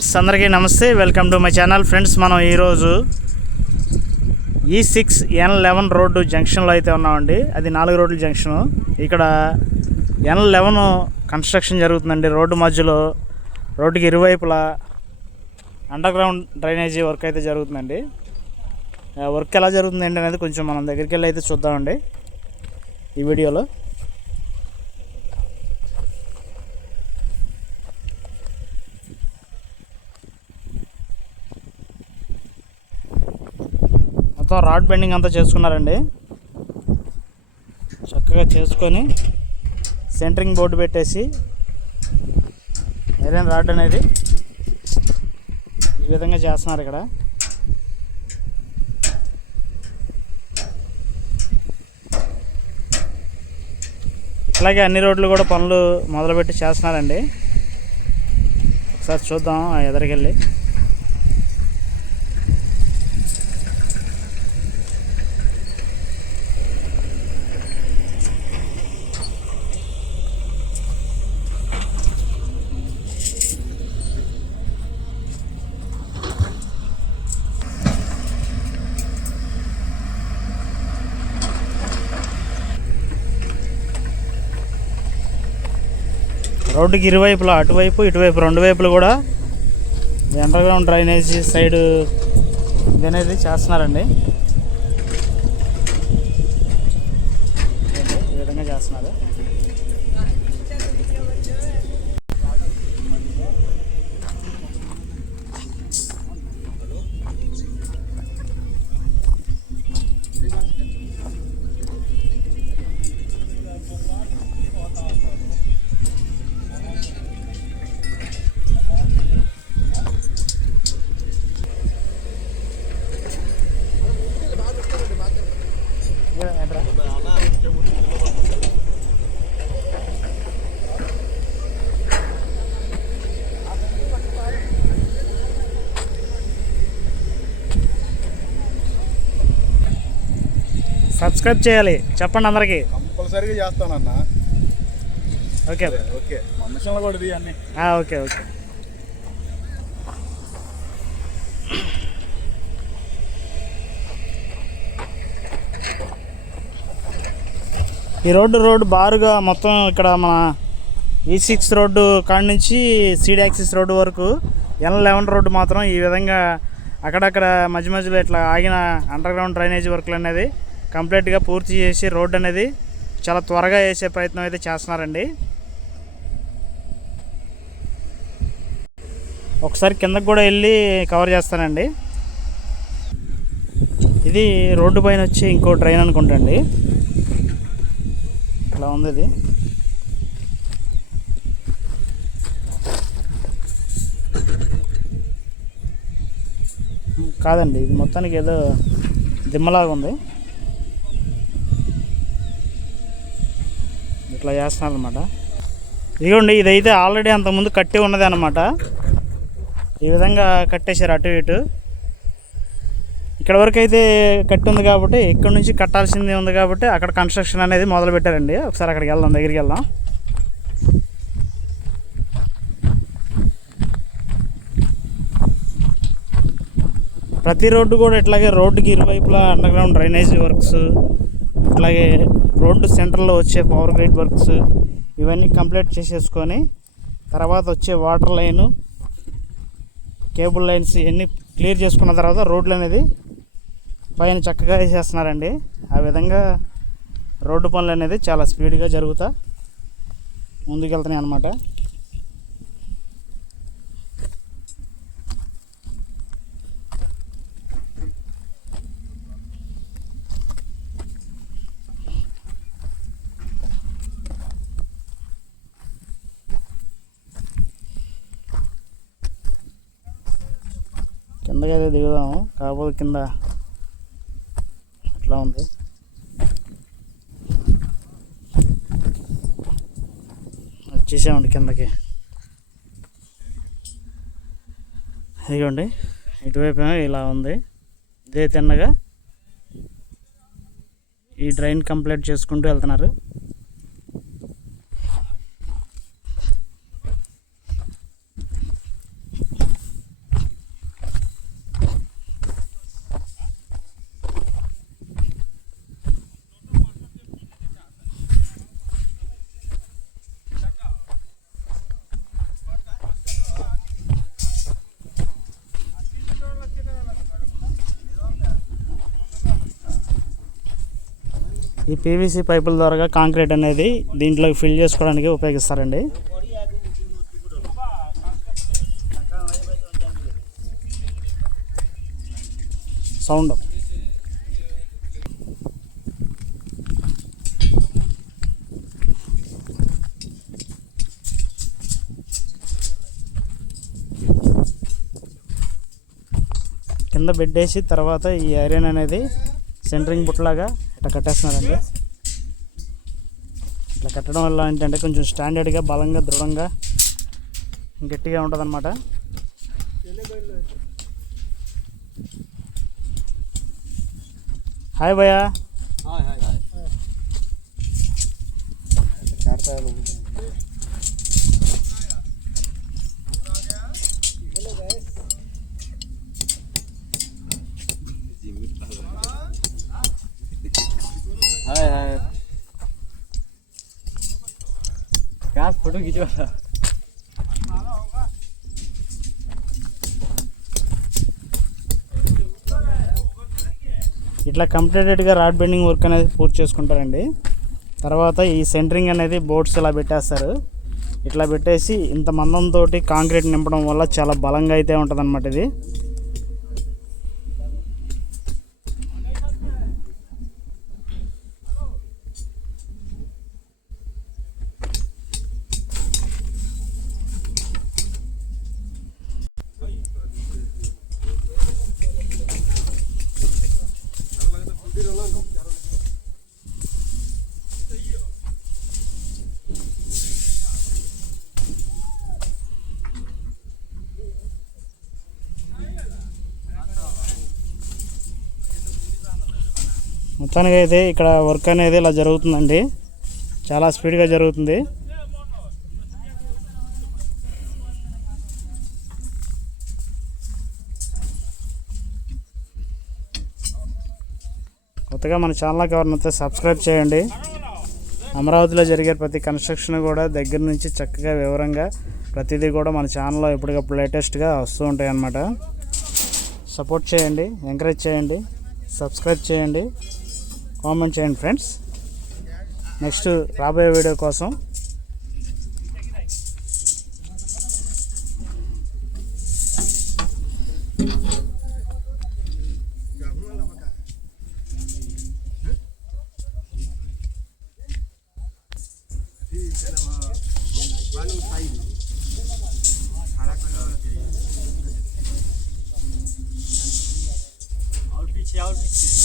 Friends, అందరికీ నమస్తే. Welcome to my channel. Friends మనం ఈరోజు ఈ సిక్స్ ఎన్ లెవెన్ రోడ్డు జంక్షన్లో అయితే ఉన్నామండి. అది నాలుగు రోడ్ల జంక్షన్. ఇక్కడ ఎన్ లెవెన్ కన్స్ట్రక్షన్ జరుగుతుందండి. రోడ్డు మధ్యలో రోడ్డుకి ఇరువైపులా అండర్ గ్రౌండ్ డ్రైనేజీ వర్క్ అయితే జరుగుతుందండి. వర్క్ ఎలా జరుగుతుందండి అనేది కొంచెం మనం దగ్గరికి వెళ్ళి అయితే చూద్దామండి ఈ వీడియోలో. మొత్తం రాడ్ బెండింగ్ అంతా చేసుకున్నారండి. చక్కగా చేసుకొని సెంటరింగ్ బోర్డు పెట్టేసి ఐరన్ రాడ్ అనేది ఈ విధంగా చేస్తున్నారు ఇక్కడ. ఇట్లాగే అన్ని రోడ్లు కూడా పనులు మొదలుపెట్టి చేస్తున్నారండి. ఒకసారి చూద్దాం ఆ ఎదరికెళ్ళి. రోడ్డుకి ఇరువైపులా అటువైపు ఇటువైపు రెండు వైపులు కూడా అండర్గ్రౌండ్ గ్రౌండ్ సైడ్ ఇది అనేది చేస్తున్నారండి. సబ్స్క్రైబ్ చేయాలి. చెప్పండి అందరికీ. కంపల్సరీగా చేస్తానన్న. ఓకే. ఓకే. మా మిషన్లో కూడా అన్ని. ఆ, ఓకే ఓకే. ఈ రోడ్డు రోడ్డు బారుగా మొత్తం ఇక్కడ మన ఈ సిక్స్ రోడ్డు కాడ నుంచి సీడ్ యాక్సిస్ రోడ్డు వరకు ఎన్ లెవెన్ రోడ్డు మాత్రం ఈ విధంగా అక్కడక్కడ మధ్య మధ్యలో ఇట్లా ఆగిన అండర్ గ్రౌండ్ డ్రైనేజ్ వర్క్లు అనేది కంప్లీట్గా పూర్తి చేసి రోడ్డు అనేది చాలా త్వరగా వేసే ప్రయత్నం అయితే చేస్తున్నారండి. ఒకసారి కిందకు కూడా వెళ్ళి కవర్ చేస్తానండి. ఇది రోడ్డు పైన వచ్చి ఇంకో ట్రైన్ అనుకుంటండి ఇలా ఉంది ఇది. కాదండి ఇది మొత్తానికి ఏదో దిమ్మలాగా ఉంది. ఇట్లా చేస్తున్నారు అనమాట ఇదిగోండి ఇదైతే ఆల్రెడీ అంతకుముందు కట్టి ఉన్నది అనమాట ఈ విధంగా కట్టేశారు అటు ఇటు. ఇక్కడ వరకు అయితే కట్టి ఉంది కాబట్టి ఇక్కడ నుంచి కట్టాల్సింది ఉంది కాబట్టి అక్కడ కన్స్ట్రక్షన్ అనేది మొదలు పెట్టారండి. ఒకసారి అక్కడికి వెళ్దాం దగ్గరికి వెళ్దాం. ప్రతి రోడ్డు కూడా ఇట్లాగే రోడ్డుకి ఇరువైపులా అండర్గ్రౌండ్ డ్రైనేజ్ వర్క్స్ అట్లాగే రోడ్డు సెంటర్లో వచ్చే పవర్ గ్రిడ్ వర్క్స్ ఇవన్నీ కంప్లీట్ చేసేసుకొని తర్వాత వచ్చే వాటర్ లైను కేబుల్ లైన్స్ ఇవన్నీ క్లియర్ చేసుకున్న తర్వాత రోడ్లు అనేది పైన చక్కగా వేసేస్తున్నారండి. ఆ విధంగా రోడ్డు పనులు అనేది చాలా స్పీడ్గా జరుగుతూ ముందుకెళ్తున్నాయి అన్నమాట. కిందకి అయితే దిగుదాము. కాకపోతే కింద అట్లా ఉంది. వచ్చేసామండి కిందకి. ఇదిగోండి ఇటువైపు ఇలా ఉంది. ఇదే తిన్నగా ఈ డ్రైన్ కంప్లీట్ చేసుకుంటూ వెళ్తున్నారు. ఈ పీవీసీ పైపుల ద్వారా కాంక్రీట్ అనేది దీంట్లో ఫిల్ చేసుకోవడానికి ఉపయోగిస్తారండి. సౌండ్ కింద బెడ్ వేసి తర్వాత ఈ ఐరన్ అనేది సెంటరింగ్ బుట్లాగా ఇట్లా కట్టేస్తున్నారండి? ఇట్లా కట్టడం వల్ల ఏంటంటే కొంచెం స్టాండర్డ్గా బలంగా దృఢంగా గట్టిగా ఉంటుంది అనమాట హాయ్ భయ్యా हाय क्या फोटो खींचवा ఇట్లా కంప్లీటెడ్గా రాడ్ బెండింగ్ వర్క్ అనేది పూర్తి చేసుకుంటారండి తర్వాత ఈ సెంటరింగ్ అనేది బోర్డ్స్ ఇలా పెట్టేస్తారు ఇట్లా పెట్టేసి ఇంత మందంతో కాంక్రీట్ నింపడం వల్ల చాలా బలంగా అయితే ఉంటుంది ఇది మొత్తానికి అయితే ఇక్కడ వర్క్ అనేది ఇలా జరుగుతుందండి. చాలా స్పీడ్గా జరుగుతుంది. కొత్తగా మన ఛానల్కి ఎవరినైతే సబ్స్క్రైబ్ చేయండి. అమరావతిలో జరిగే ప్రతి కన్స్ట్రక్షన్ కూడా దగ్గర నుంచి చక్కగా వివరంగా ప్రతిదీ కూడా మన ఛానల్లో ఎప్పటికప్పుడు లేటెస్ట్గా వస్తూ ఉంటాయి అన్నమాట సపోర్ట్ చేయండి ఎంకరేజ్ చేయండి సబ్స్క్రైబ్ చేయండి. కామెంట్ చేయండి ఫ్రెండ్స్ నెక్స్ట్ రాబోయే వీడియో కోసం और पीछे और पीछे